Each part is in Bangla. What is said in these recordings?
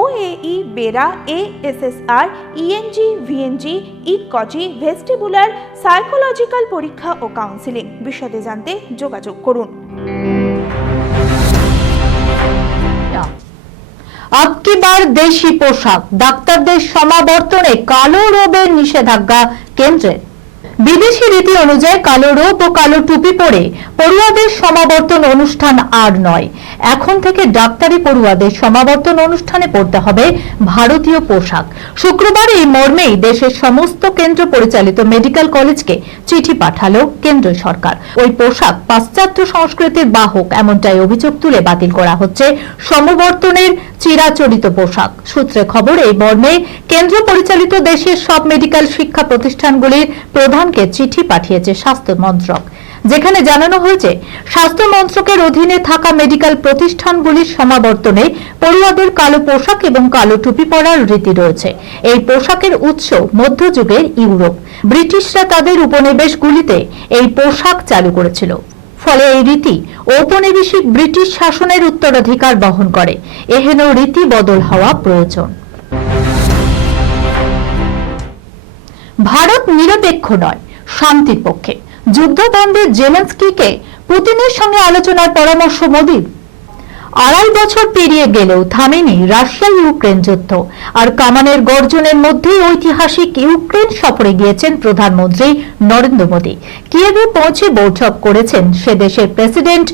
OAE BERA ASSR ENG VNG ইটকজি vestibular psychological পরীক্ষা ও কাউন্সিলিং বিশদে জানতে যোগাযোগ করুন। আবকি বার দেশি পোশাক, ডাক্তারদের সমাবর্তনে কালো রোবের নিষেধাজ্ঞা কেন্দ্রের। বিদেশি রীতি অনুযায়ী কালো রোব ও কালো টুপি পরে পড়ুয়াদের সমাবর্তন অনুষ্ঠান আর নয়। এখন থেকে ডাক্তারি পড়ুয়াদের সমাবর্তন অনুষ্ঠানে পড়তে হবে ভারতীয় পোশাক। শুক্রবার এই মর্মেই দেশের সমস্ত কেন্দ্র পরিচালিত মেডিকেল কলেজকে চিঠি পাঠালো কেন্দ্র সরকার। ওই পোশাক পাশ্চাত্য সংস্কৃতির বাহক, এমনটাই অভিযোগ তুলে বাতিল করা হচ্ছে সমবর্তনের চিরাচরিত পোশাক। সূত্রে খবর, এই মর্মে কেন্দ্র পরিচালিত দেশের সব মেডিকেল শিক্ষা প্রতিষ্ঠানগুলির প্রধানকে চিঠি পাঠিয়েছে স্বাস্থ্য মন্ত্রক, যেখানে জানানো হয়েছে, স্বাস্থ্য মন্ত্রকের অধীনে থাকা মেডিকেল প্রতিষ্ঠানগুলির সমাবর্তনে পড়ুয়াদের কালো পোশাক এবং কালো টুপি পরার রীতি রয়েছে। এই পোশাকের উৎস মধ্যযুগের ইউরোপ। ব্রিটিশরা তাদের উপনিবেশগুলিতে এই পোশাক চালু করেছিল। ফলে এই রীতি ঔপনিবেশিক ব্রিটিশ শাসনের উত্তরাধিকার বহন করে। এহেন রীতি বদল হওয়া প্রয়োজন। নিরপেক্ষ নয়, শান্তির পক্ষে। যুদ্ধদ্বন্দ্বে জেলেন্সকিকে পুতিনের সঙ্গে আলোচনার পরামর্শ মোদীর। আড়াই বছর পেরিয়ে গেলেও থামেনি রাশিয়া ইউক্রেন যুদ্ধ, আর কামানের গর্জনের মধ্যেই ঐতিহাসিক ইউক্রেন সফরে গিয়েছেন প্রধানমন্ত্রী নরেন্দ্র মোদী। কিয়েভে পৌঁছে বৈঠক করেছেন সে দেশের প্রেসিডেন্ট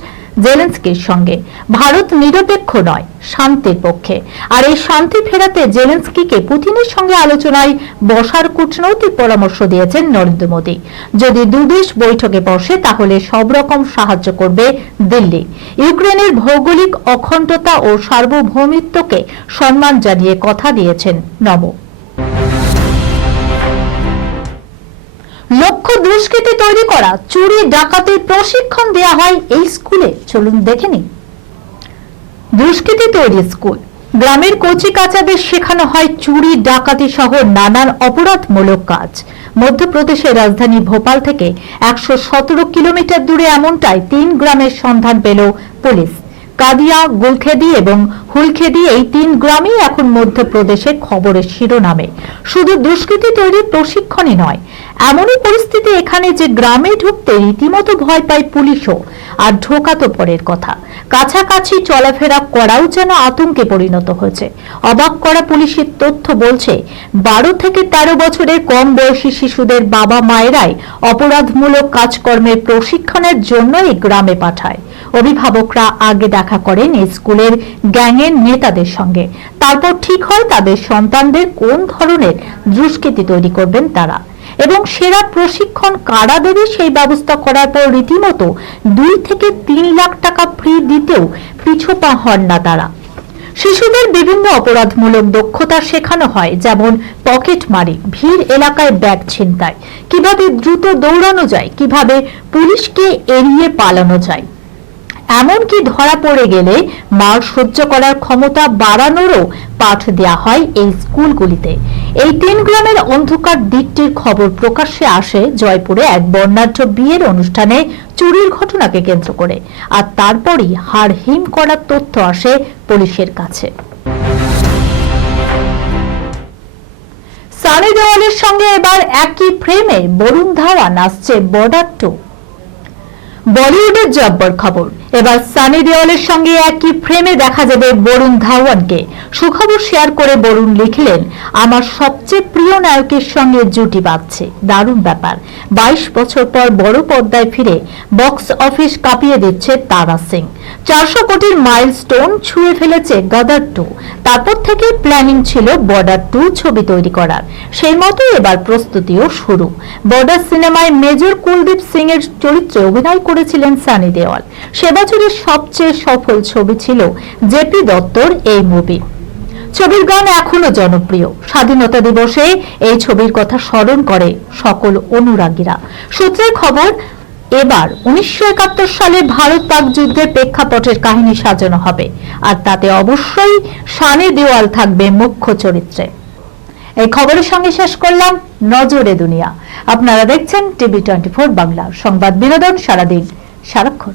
জেলেন্সকির সঙ্গে। ভারত নিরপেক্ষ নয়, শান্তির পক্ষে। আর এই শান্তি ফেরাতে জেলেন্সকিকে পুতিনের সঙ্গে আলোচনায় বসার কূটনৈতিক পরামর্শ দিয়েছেন নরেন্দ্র মোদী। যদি দুদেশ বৈঠকে বসে, তাহলে সব রকম সাহায্য করবে দিল্লি। ইউক্রেনের ভৌগোলিক অখণ্ডতা ও সার্বভৌমিত্বকে সম্মান জানিয়ে কথা দিয়েছেন নব লক্ষ্য দুষ্কৃতি তৈরি করা, চুরি ডাকাতির প্রশিক্ষণ দেওয়া হয় এই স্কুলে। চলুন দেখে নিন দুষ্কৃতি তৈরি স্কুল। গ্রামের কচি কাচাদের শেখানো হয় চুরি, ডাকাতি সহ নানান অপরাধমূলক কাজ। মধ্যপ্রদেশের রাজধানী ভোপাল থেকে একশো সতেরো কিলোমিটার দূরে এমনটাই তিন গ্রামের সন্ধান পেল পুলিশ। কাদিয়া, গুলখেদি এবং হুলখেদি এই তিন গ্রামই এখন মধ্যপ্রদেশের খবরের শিরোনামে। শুধু দুষ্কৃতি তৈরির প্রশিক্ষণই নয়, এমনই পরিস্থিতি এখানে যে গ্রামে ঢুকতে রীতিমতো ভয় পায় পুলিশও, আর ঢোকা তো পরের কথা। কাছাকাছি চলাফেরা করাও যেন আতঙ্কে পরিণত হয়েছে। অবাক করা পুলিশের তথ্য বলছে, বারো থেকে ১৩ বছরের কম বয়সী শিশুদের বাবা মায়েরাই অপরাধমূলক কাজকর্মের প্রশিক্ষণের জন্য এই গ্রামে পাঠায়। অভিভাবকরা আগে দেখা করেন এই স্কুলের গ্যাংয়ের নেতাদের সঙ্গে। তারপর ঠিক হয় তাদের সন্তানদের কোন ধরনের দুষ্কৃতি তৈরি করবেন তারা। এবং সেরা প্রশিক্ষণ কারা দেবে সেই ব্যবস্থা করার পর রীতিমতো দুই থেকে তিন লাখ টাকা ফ্রি দিতেও পিছুপা হন না তারা। শিশুদের বিভিন্ন অপরাধমূলক দক্ষতা শেখানো হয়, যেমন পকেট মারি, ভিড় এলাকায় ব্যাগ ছিনতাই। কীভাবে দ্রুত দৌড়ানো যায়, কীভাবে পুলিশকে এড়িয়ে পালানো যায়। এমনকি ধরা পড়ে গেলে মার সহ্য করার ক্ষমতা বাড়ানোরও পাঠ দেওয়া হয় এই স্কুলগুলিতে। এই তিন গ্রামের অন্ধকার দিকটির খবর প্রকাশ্যে আসে জয়পুরে এক বর্ণাঢ্য বিয়ের অনুষ্ঠানে চুরির ঘটনাকে কেন্দ্র করে। আর তারপরই হাড় হিম করার তথ্য আসে পুলিশের কাছে। সানি দেওয়ালের সঙ্গে এবার একই ফ্রেমে বরুণ ধাওয়ান আসছে বর্ডার টু। বলিউডের জব্বর খবর। এবার সানি দেওয়ালের সঙ্গে একই ফ্রেমে দেখা যাবে বরুণ ধাওয়ানকে। সুখবর শেয়ার করে বরুণ লিখলেন, আমার সবচেয়ে প্রিয় নায়কের সঙ্গে জুটি বাঁধছে। দারুণ ব্যাপার। বাইশ বছর পর বড় পর্দায় ফিরে বক্স অফিস কাঁপিয়ে দিচ্ছে তারা সিং। চারশো কোটির মাইলস্টোন ছুঁয়ে ফেলেছে গদার টু তারপর থেকে প্ল্যানিং ছিল বর্ডার টু ছবি তৈরি করার। সেই মতো এবার প্রস্তুতিও শুরু। বর্ডার সিনেমায় মেজর কুলদীপ সিং এর চরিত্রে অভিনয় করেছিলেন সানি দেওয়াল। সেবার জুড়ে সবচেয়ে সফল ছবি ছিল জেপি দত্তর এই মুভি ছবির গান এখনও জনপ্রিয়। স্বাধীনতা দিবসে এই ছবির কথা স্মরণ করে সকল অনুরাগীরা। সূত্রের খবর এবার উনিশশো একাত্তর সালে ভারত পাক যুদ্ধের প্রেক্ষাপটের কাহিনী সাজানো হবে, আর তাতে অবশ্যই সানে দেওয়াল থাকবে মুখ্য চরিত্রে। এই খবরের সঙ্গে শেষ করলাম নজরে দুনিয়া। আপনারা দেখছেন টিভি টোয়েন্টি ফোর বাংলা। সংবাদ বিনোদন সারাদিন সারাক্ষণ।